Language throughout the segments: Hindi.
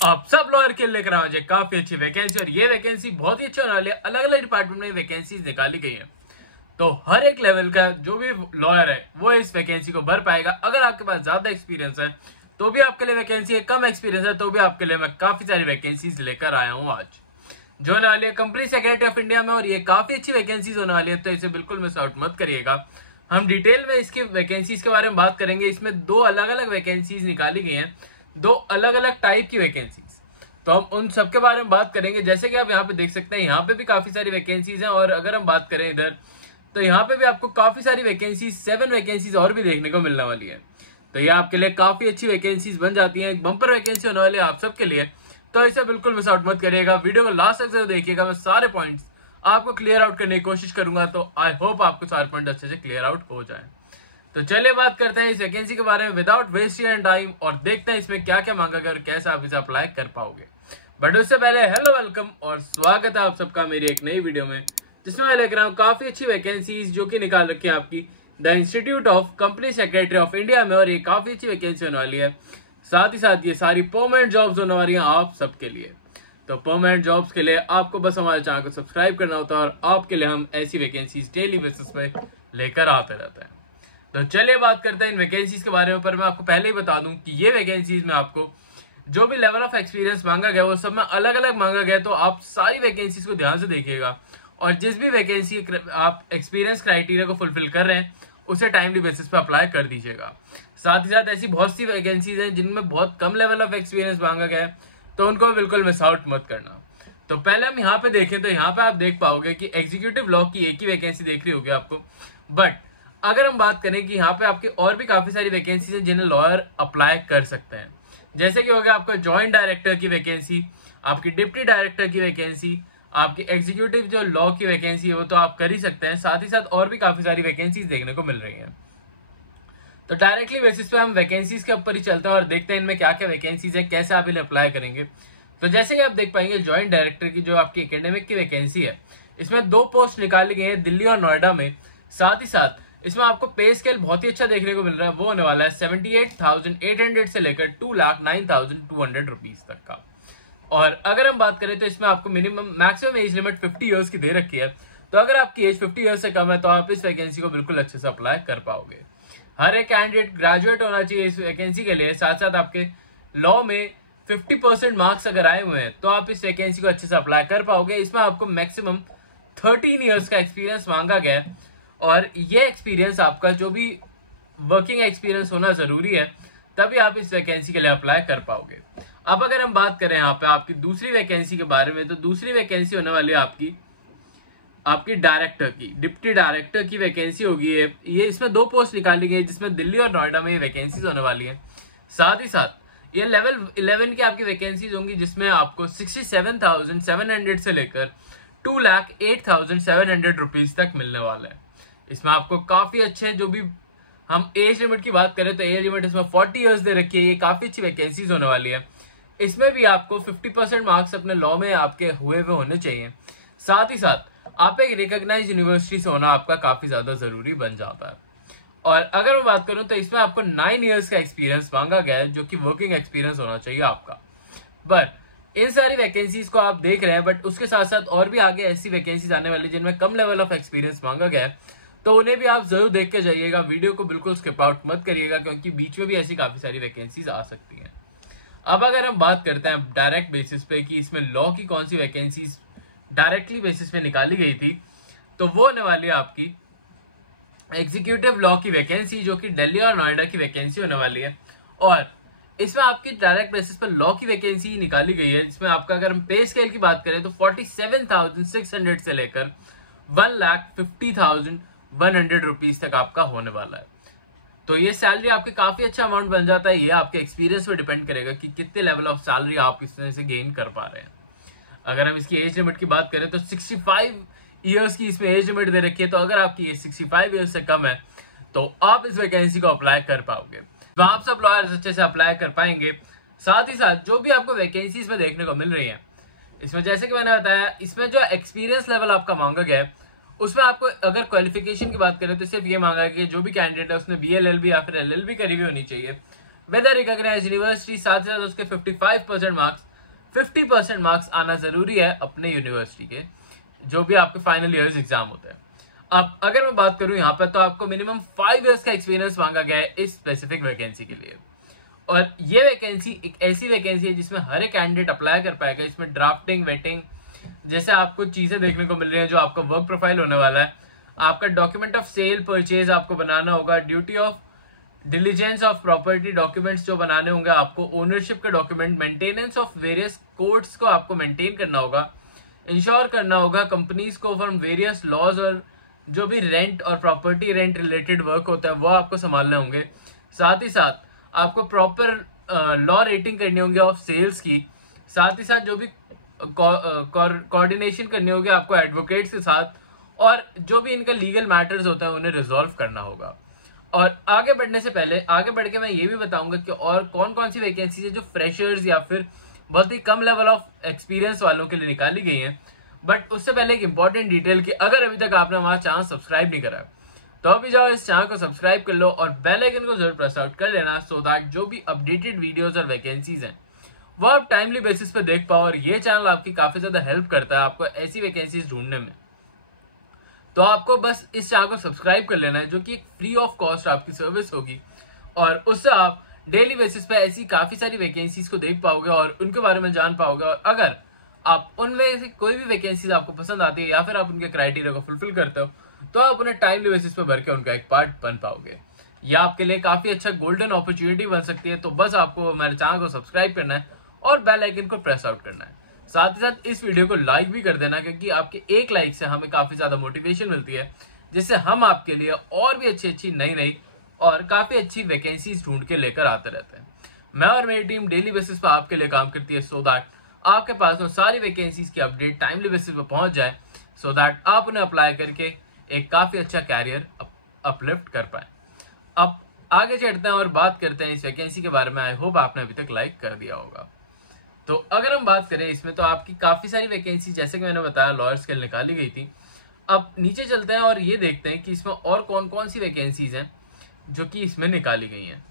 आप सब लॉयर के लेकर आए हैं काफी अच्छी वैकेंसी, और ये वैकेंसी बहुत ही अच्छी होने वाली है। अलग अलग डिपार्टमेंट में वैकेंसीज निकाली गई है, तो हर एक लेवल का जो भी लॉयर है वो इस वैकेंसी को भर पाएगा। अगर आपके पास ज्यादा एक्सपीरियंस है तो भी आपके लिए वैकेंसी है, कम एक्सपीरियंस है तो भी आपके लिए मैं काफी सारी वैकेंसीज लेकर आया हूँ आज, जो होने वाली है कंपनी सेक्रेटरी ऑफ इंडिया में। और ये काफी अच्छी वैकेंसीज होने वाली है, तो इसे बिल्कुल मिस आउट मत करिएगा। हम डिटेल में इसकी वैकेंसीज के बारे में बात करेंगे। इसमें दो अलग अलग वैकेंसीज निकाली गई हैं, दो अलग अलग टाइप की वैकेंसीज, तो हम उन सबके बारे में बात करेंगे। जैसे कि आप यहाँ पे देख सकते हैं, यहाँ पे भी काफी सारी वैकेंसीज हैं, और अगर हम बात करें इधर तो यहाँ पे भी आपको काफी सारी वैकेंसीज, 7 वैकेंसीज और भी देखने को मिलने वाली है। तो ये आपके लिए काफी अच्छी वैकेंसीज बन जाती है, बम्पर वैकेंसी होने वाली है आप सबके लिए। तो इसे बिल्कुल मिस आउट मत करिएगा, वीडियो को लास्ट तक जरूर देखिएगा। मैं सारे पॉइंट्स आपको क्लियर आउट करने की कोशिश करूंगा, तो आई होप आपको सारे पॉइंट अच्छे से क्लियर आउट हो जाए। तो चलिए बात करते हैं इस वैकेंसी के बारे में विदाउट वेस्टिंग एंड टाइम, और देखते हैं इसमें क्या क्या मांगा गया और कैसे आप इसे अप्लाई कर पाओगे। बट उससे पहले हेलो, वेलकम और स्वागत है आप सबका मेरी एक नई वीडियो में, जिसमें मैं लेकर आऊँ काफी अच्छी वैकेंसीज जो कि निकाल रखी है आपकी the institute of company secretary of India में। और ये काफी अच्छी वैकेंसी होने वाली है, साथ ही साथ ये सारी परमानेंट जॉब्स होने वाली हैं आप सबके लिए। तो परमानेंट जॉब्स के लिए आपको बस हमारे चैनल को सब्सक्राइब करना होता है, और आपके लिए हम ऐसी वैकेंसीज डेली बेसिस पे लेकर आते रहते हैं। तो चलिए बात करते हैं इन वैकेंसीज के बारे में। पर मैं आपको पहले ही बता दूं कि ये वैकेंसीज में आपको जो भी लेवल ऑफ एक्सपीरियंस मांगा गया वो सब में अलग अलग मांगा गया, तो आप सारी वैकेंसीज को ध्यान से देखिएगा, और जिस भी वैकेंसी आप एक्सपीरियंस क्राइटेरिया को फुलफिल कर रहे हैं उसे टाइमली बेसिस पे अप्लाई कर दीजिएगा। साथ ही साथ ऐसी बहुत सी वैकेंसीज हैं जिनमें बहुत कम लेवल ऑफ एक्सपीरियंस मांगा गया है, तो उनको बिल्कुल मिस आउट मत करना। तो पहले हम यहाँ पे देखें तो यहाँ पे आप देख पाओगे कि एग्जीक्यूटिव लॉ की एक ही वैकेंसी देख रही होगी आपको। बट अगर हम बात करें कि यहाँ पे आपकी और भी काफी सारी वैकेंसीज हैं जिन्हें लॉयर अप्लाई कर सकते हैं, जैसे कि हो गया आपका जॉइंट डायरेक्टर की वैकेंसी, आपकी डिप्टी डायरेक्टर की वैकेंसी, आपकी एग्जीक्यूटिव जो लॉ की वैकेंसी है वो तो आप कर ही सकते हैं। साथ ही साथ और भी काफी सारी वैकेंसीज देखने को मिल रही हैं। तो डायरेक्टली बेसिस पे हम वैकेंसीज के ऊपर ही चलते हैं और देखते हैं इनमें क्या क्या वैकेंसीज है, कैसे आप इन्हें अप्लाई करेंगे। तो जैसे कि आप देख पाएंगे जॉइंट डायरेक्टर की जो आपकी एकेडमिक की वैकेंसी है, इसमें 2 पोस्ट निकाली गई है दिल्ली और नोएडा में। साथ ही साथ इसमें आपको पे स्केल बहुत ही अच्छा देखने को मिल रहा है, वो होने वाला है 78,800 से लेकर 2,09,200 रुपीज तक का। और अगर हम बात करें तो इसमें आपको मैक्सिमम एज लिमिट 50 इयर्स की दे रखी है, तो अगर आपकी एज 50 इयर्स से कम है तो आप इस वैकेंसी को बिल्कुल अच्छे से अप्लाई कर पाओगे। हर एक कैंडिडेट ग्रेजुएट होना चाहिए इस वैकेंसी के लिए। साथ साथ आपके लॉ में 50% मार्क्स अगर आए हुए हैं तो आप इस वैकेंसी को अच्छे से अप्लाई कर पाओगे। इसमें आपको मैक्सिमम 13 इयर्स का एक्सपीरियंस मांगा गया है, और ये एक्सपीरियंस आपका जो भी वर्किंग एक्सपीरियंस होना जरूरी है, तभी आप इस वैकेंसी के लिए अप्लाई कर पाओगे। अब अगर हम बात करें यहाँ पे आपकी दूसरी वैकेंसी के बारे में, तो दूसरी वैकेंसी होने वाली है आपकी डायरेक्टर की, डिप्टी डायरेक्टर की वैकेंसी होगी। ये इसमें 2 पोस्ट निकाली गई है, जिसमें दिल्ली और नोएडा में ये वैकेंसीज होने वाली है। साथ ही साथ ये लेवल 11 की आपकी वैकेंसीज होंगी, जिसमें आपको 67,700 से लेकर 2,08,700 रुपीज तक मिलने वाला है। इसमें आपको काफी अच्छे, जो भी हम एज लिमिट की बात करें तो एज लिमिट इसमें 40 इयर्स दे रखी है। ये काफी अच्छी वैकेंसीज होने वाली है। इसमें भी आपको 50% मार्क्स अपने लॉ में आपके हुए होने चाहिए। साथ ही साथ आप एक रिकॉग्नाइज्ड यूनिवर्सिटी से होना आपका काफी ज्यादा जरूरी बन जाता है। और अगर मैं बात करूं तो इसमें आपको 9 इयर्स का एक्सपीरियंस मांगा गया है, जो कि वर्किंग एक्सपीरियंस होना चाहिए आपका। बट इन सारी वैकेंसीज को आप देख रहे हैं, बट उसके साथ साथ और भी आगे ऐसी वैकेंसीज आने वाली जिनमें कम लेवल ऑफ एक्सपीरियंस मांगा गया है, तो उन्हें भी आप जरूर देख के जाइएगा। वीडियो को बिल्कुल स्किप आउट मत करिएगा, क्योंकि बीच में भी ऐसी काफी सारी वैकेंसीज आ सकती हैं। अब अगर हम बात करते हैं डायरेक्ट बेसिस पे कि इसमें लॉ की कौन सी वैकेंसीज डायरेक्टली बेसिस पे निकाली गई थी, तो वो होने वाली है आपकी एग्जीक्यूटिव लॉ की वैकेंसी, जो कि दिल्ली और नोएडा की वैकेंसी होने वाली है। और इसमें आपकी डायरेक्ट बेसिस पर लॉ की वैकेंसी निकाली गई है, जिसमें आपका अगर हम पे स्केल की बात करें तो 47,600 से लेकर 1,50,100 रुपीज तक आपका होने वाला है। तो ये सैलरी आपकी काफी अच्छा अमाउंट बन जाता है। ये आपके एक्सपीरियंस पे डिपेंड करेगा कि कितने लेवल ऑफ सैलरी आप इसमें से गेन कर पा रहे हैं। अगर हम इसकी एज लिमिट की बात करें तो 65 इयर्स की इसमें एज लिमिट दे रखी है, तो अगर आपकी एज 65 इयर्स से कम है तो आप इस वैकेंसी को अप्लाई कर पाओगे, तो आप सब लॉयर्स अच्छे से अप्लाई कर पाएंगे। साथ ही साथ जो भी आपको वैकेंसीज में देखने को मिल रही है, इसमें जैसे कि मैंने बताया, इसमें जो एक्सपीरियंस लेवल आपका मांगा गया है उसमें आपको अगर क्वालिफिकेशन की बात करें तो सिर्फ ये मांगा है कि जो भी कैंडिडेट है उसने BLLB या फिर LLB करी हुई होनी चाहिए, वेदर रिकॉग्नाइज्ड यूनिवर्सिटी। साथ ही साथ उसके 55% मार्क्स 50% मार्क्स आना जरूरी है अपने यूनिवर्सिटी के, जो भी आपके फाइनल ईयर्स एग्जाम होते हैं। अब अगर मैं बात करूं यहाँ पे, तो आपको मिनिमम 5 इयर्स का एक्सपीरियंस मांगा गया है इस स्पेसिफिक वैकेंसी के लिए। और ये वैकेंसी एक ऐसी वैकेंसी है जिसमें हर एक कैंडिडेट अप्लाई कर पाएगा। इसमें ड्राफ्टिंग, वेटिंग जैसे आपको चीजें देखने को मिल रही हैं, जो आपका वर्क प्रोफाइल होने वाला है। आपका डॉक्यूमेंट ऑफ सेल परचेज आपको बनाना होगा, duty of diligence of property documents जो बनाने होंगे आपको, ओनरशिप के document, maintenance of various codes को आपको मेंटेन करना होगा, इंश्योर करना होगा कंपनीज को फ्रॉम वेरियस लॉज, और जो भी रेंट और प्रॉपर्टी रेंट रिलेटेड वर्क होता है वो आपको संभालने होंगे। साथ ही साथ आपको प्रॉपर लॉ रेटिंग करनी होगी ऑफ सेल्स की। साथ ही साथ जो भी कोऑर्डिनेशन करनी होगी आपको एडवोकेट्स के साथ, और जो भी इनका लीगल मैटर्स होता है उन्हें रिजॉल्व करना होगा। और आगे बढ़ने से पहले, आगे बढ़ के मैं ये भी बताऊंगा कि और कौन कौन सी वैकेंसीज है जो फ्रेशर्स या फिर बहुत ही कम लेवल ऑफ एक्सपीरियंस वालों के लिए निकाली गई हैं। बट उससे पहले एक इंपॉर्टेंट डिटेल कि अगर अभी तक आपने हमारा चैनल सब्सक्राइब नहीं करा तो अभी जाओ इस चैनल को सब्सक्राइब कर लो और बेल आइकन को जरूर प्रेस आउट कर लेना, सो दैट जो भी अपडेटेड वीडियोस और वैकेंसीज हैं वो आप टाइमली बेसिस पे देख पाओ। और ये चैनल आपकी काफी ज्यादा हेल्प करता है आपको ऐसी वैकेंसीज ढूंढने में। तो आपको बस इस चैनल को सब्सक्राइब कर लेना है, जो कि फ्री ऑफ कॉस्ट आपकी सर्विस होगी, और उससे आप डेली बेसिस पे ऐसी काफी सारी वैकेंसीज को देख पाओगे और उनके बारे में जान पाओगे। और अगर आप उनमें से कोई भी वैकेंसीज आपको पसंद आती है या फिर आप उनके क्राइटेरिया को फुलफिल करते हो, तो आप उन्हें टाइमली बेसिस पे भर के उनका एक पार्ट बन पाओगे। यह आपके लिए काफी अच्छा गोल्डन अपॉर्चुनिटी बन सकती है। तो बस आपको हमारे चैनल को सब्सक्राइब करना है और बेल आइकन को प्रेस आउट करना है। साथ ही साथ इस वीडियो को लाइक भी कर देना, क्योंकि आपके एक लाइक से हमें काफी ज्यादा मोटिवेशन मिलती है, जिससे हम आपके लिए और भी अच्छी नई और काफी अच्छी वैकेंसीज ढूंढ के लेकर आते रहते हैं। मैं और मेरी टीम डेली बेसिस पर आपके लिए काम करती है, सो दैट आपके पास वो सारी वैकेंसीज की अपडेट टाइमली बेसिस पर पहुंच जाए, सो दैट आप उन्हें अप्लाई करके एक काफी अच्छा कैरियर अपलिफ्ट कर पाए। अब आगे चढ़ते हैं और बात करते हैं इस वैकेंसी के बारे में। आई होप आपने अभी तक लाइक कर दिया होगा। तो अगर हम बात करें इसमें, तो आपकी काफी सारी वैकेंसी जैसे कि मैंने बताया लॉयर्स के लिए निकाली गई थी। अब नीचे चलते हैं और ये देखते हैं कि इसमें और कौन कौन सी वैकेंसीज हैं जो कि इसमें निकाली गई हैं।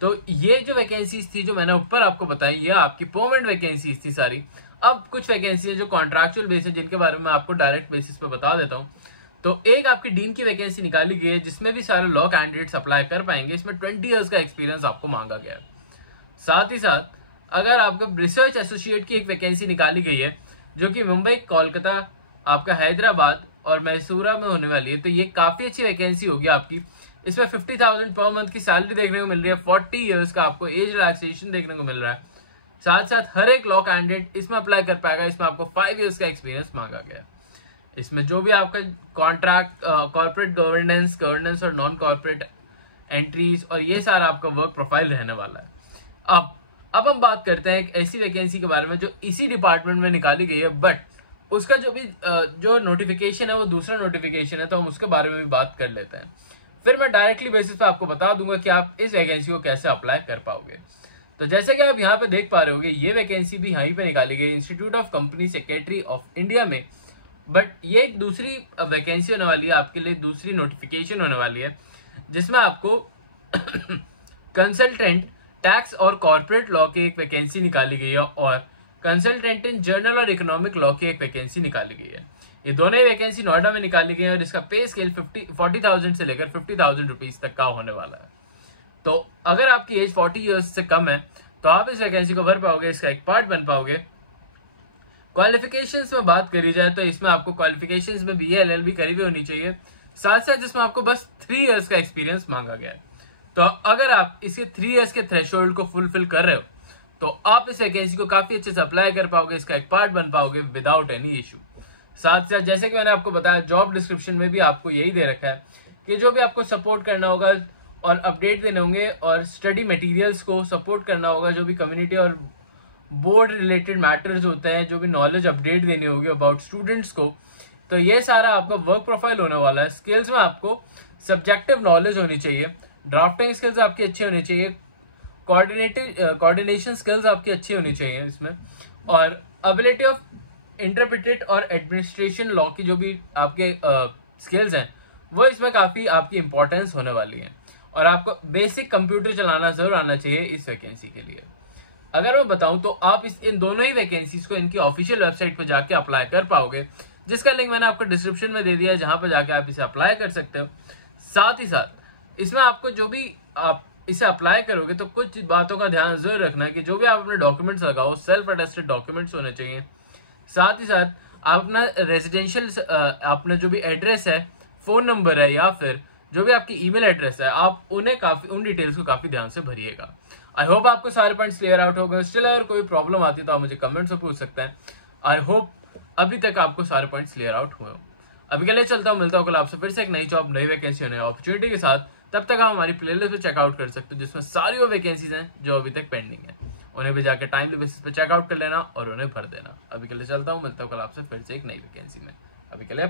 तो ये जो वैकेंसीज थी जो मैंने ऊपर आपको बताई, ये आपकी परमानेंट वैकेंसीज थी सारी। अब कुछ वैकेंसी है जो कॉन्ट्रैक्चुअल बेसिस, जिनके बारे में आपको डायरेक्ट बेसिस पे बता देता हूँ। तो एक आपकी डीन की वैकेंसी निकाली गई है, जिसमें भी सारे लॉ कैंडिडेट्स अप्लाई कर पाएंगे। इसमें 20 इयर्स का एक्सपीरियंस आपको मांगा गया है। साथ ही साथ अगर आपका रिसर्च एसोसिएट की एक वैकेंसी निकाली गई है, जो कि मुंबई, कोलकाता, आपका हैदराबाद और मैसूरा में होने वाली है, तो ये काफी अच्छी वैकेंसी होगी आपकी। इसमें 50,000 पर मंथ की सैलरी देखने को मिल रही है, 40 इयर्स का आपको एज रिलैक्सेशन देखने को मिल रहा है। साथ साथ हर एक लॉ कैंडिडेट इसमें अप्लाई कर पाएगा। इसमें आपको 5 इयर्स का एक्सपीरियंस मांगा गया है। इसमें जो भी आपका कॉन्ट्रैक्ट, कॉर्पोरेट गवर्नेंस और नॉन कॉर्पोरेट एंट्रीज और ये सारा आपका वर्क प्रोफाइल रहने वाला है। अब हम बात करते हैं एक ऐसी वैकेंसी के बारे में जो इसी डिपार्टमेंट में निकाली गई है, बट उसका जो नोटिफिकेशन है वो दूसरा नोटिफिकेशन है, तो हम उसके बारे में भी बात कर लेते हैं। फिर मैं डायरेक्टली बेसिस पे आपको बता दूंगा कि आप इस वैकेंसी को कैसे अप्लाई कर पाओगे। तो जैसे कि आप यहाँ पे देख पा रहे होगे, ये वैकेंसी भी यहीं पे निकाली गई, institute of company secretary of India में। बट ये एक दूसरी वैकेंसी होने वाली है आपके लिए, दूसरी नोटिफिकेशन होने वाली है, जिसमें आपको कंसल्टेंट टैक्स और कॉर्पोरेट लॉ की एक वैकेंसी निकाली गई है, और कंसल्टेंट इन जर्नल और इकोनॉमिक लॉ की एक वैकेंसी निकाली गई है। ये दोनों ही वैकेंसी नोएडा में निकाली गई है, और इसका पे स्केल 40,000 से लेकर 50,000 रुपीज तक का होने वाला है। तो अगर आपकी एज 40 ईयर्स से कम है तो आप इस वैकेंसी को भर पाओगे, इसका एक पार्ट बन पाओगे। क्वालिफिकेशंस में बात करी जाए तो इसमें आपको क्वालिफिकेशंस में BA LLB करी हुई होनी चाहिए, साथ साथ जिसमें आपको बस 3 इयर्स का एक्सपीरियंस मांगा गया है। तो अगर आप इसके 3 इयर्स के थ्रेशोल्ड को फुलफिल कर रहे हो तो आप इस वैकेंसी को काफी अच्छे से अप्लाई कर पाओगे, इसका एक पार्ट बन पाओगे विदाउट एनी इशू। साथ साथ जैसे कि मैंने आपको बताया, जॉब डिस्क्रिप्शन में भी आपको यही दे रखा है कि जो भी आपको सपोर्ट करना होगा और अपडेट देने होंगे और स्टडी मटेरियल्स को सपोर्ट करना होगा, जो भी कम्युनिटी और बोर्ड रिलेटेड मैटर्स होते हैं, जो भी नॉलेज अपडेट देनी होगी अबाउट स्टूडेंट्स को, तो ये सारा आपका वर्क प्रोफाइल होने वाला है। स्किल्स में आपको सब्जेक्टिव नॉलेज होनी चाहिए, ड्राफ्टिंग स्किल्स आपकी अच्छी होनी चाहिए, कोऑर्डिनेशन स्किल्स आपकी अच्छी होनी चाहिए इसमें, और एबिलिटी ऑफ इंटरप्रेटेड और एडमिनिस्ट्रेशन लॉ की जो भी आपके स्किल्स हैं वो इसमें काफी आपकी इंपॉर्टेंस होने वाली है। और आपको बेसिक कंप्यूटर चलाना जरूर आना चाहिए इस वैकेंसी के लिए। अगर मैं बताऊं तो आप इन दोनों ही वैकेंसीज को इनकी ऑफिशियल वेबसाइट पर जाके अप्लाई कर पाओगे, जिसका लिंक मैंने आपको डिस्क्रिप्शन में दे दिया है, जहां पर जाके आप इसे अप्लाई कर सकते हो। साथ ही साथ इसमें आपको जो भी आप इसे अप्लाई करोगे तो कुछ बातों का ध्यान जरूर रखना है कि जो भी आप अपने डॉक्यूमेंट्स लगाओ सेल्फ अटेस्टेड डॉक्यूमेंट्स होने चाहिए। साथ ही साथ आप अपना रेजिडेंशियल अपना जो भी एड्रेस है, फोन नंबर है या फिर जो भी आपकी ईमेल एड्रेस है, आप उन डिटेल्स को काफी ध्यान से भरिएगा। आई होप आपको सारे पॉइंट्स क्लियर आउट हो गए। स्टिल अगर कोई प्रॉब्लम आती है तो आप मुझे कमेंट्स में पूछ सकते हैं। आई होप अभी तक आपको सारे पॉइंट्स क्लियर आउट हुए हो। अभी के लिए चलता हूँ, मिलता हूँ कल आपसे फिर से एक नई जॉब, नई वैकेंसी, नई अपॉर्चुनिटी के साथ। तब तक आप हमारी प्लेलिस्ट पे चेकआउट कर सकते हो, जिसमें सारी वो वैकेंसीज हैं जो अभी तक पेंडिंग है। उन्हें भी जाकर टाइमली बेसिस पे चेकआउट कर लेना और उन्हें भर देना। अभी के लिए चलता हूँ, मिलता हूँ कल आपसे फिर से एक नई वैकेंसी में। अभी के लिए